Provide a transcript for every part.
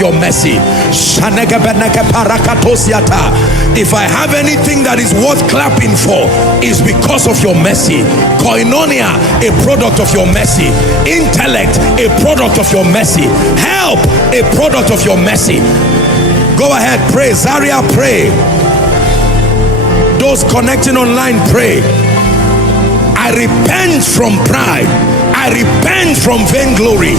your mercy. If I have anything that is worth clapping for, is because of your mercy. Koinonia, a product of your mercy. Intellect, a product of your mercy. Help, a product of your mercy. Go ahead, pray. Zaria, pray. Those connecting online, pray. I repent from pride. I repent from vainglory.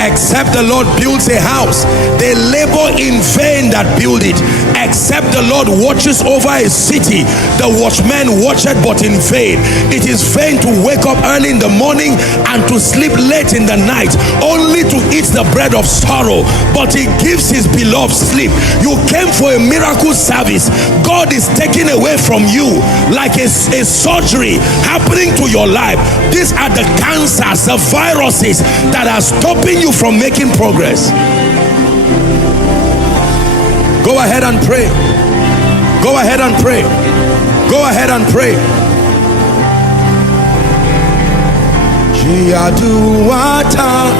Except the Lord builds a house, they labor in vain that build it. Except the Lord watches over a city, the watchman watcheth but in vain. It is vain to wake up early in the morning and to sleep late in the night, only to eat the bread of sorrow. But he gives his beloved sleep. You came for a miracle service. God is taking away from you like a surgery happening to your life. These are the cancers, the viruses that are stopping you from making progress. Go ahead and pray. Go ahead and pray. Go ahead and pray. Jiaduwata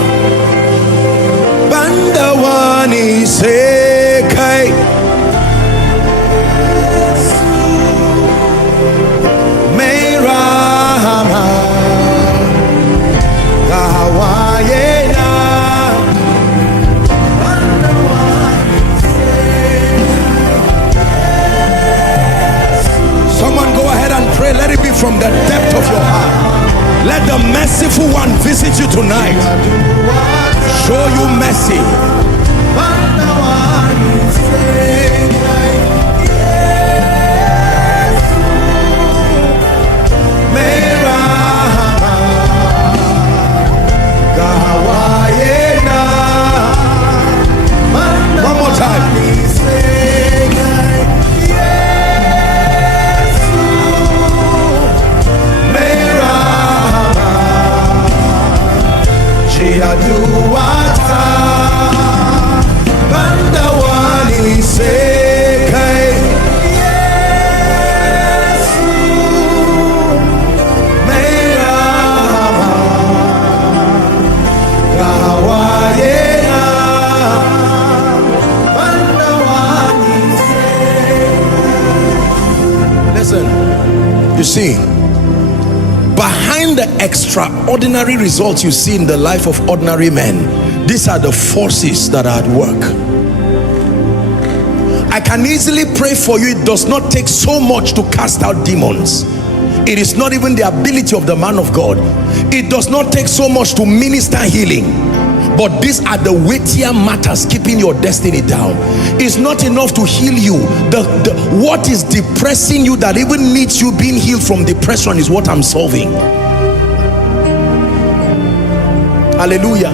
bandawani sekai may Rahama Gawayena. Someone go ahead and pray. Let it be from the depth of your heart. Let the merciful one visit you tonight. Show you mercy. One more time. Listen, you see, behind the extraordinary results you see in the life of ordinary men, these are the forces that are at work. I can easily pray for you. It does not take so much to cast out demons. It is not even the ability of the man of God. It does not take so much to minister healing. But these are the weightier matters keeping your destiny down. It's not enough to heal you. What is depressing you that even needs you being healed from depression is what I'm solving. Hallelujah.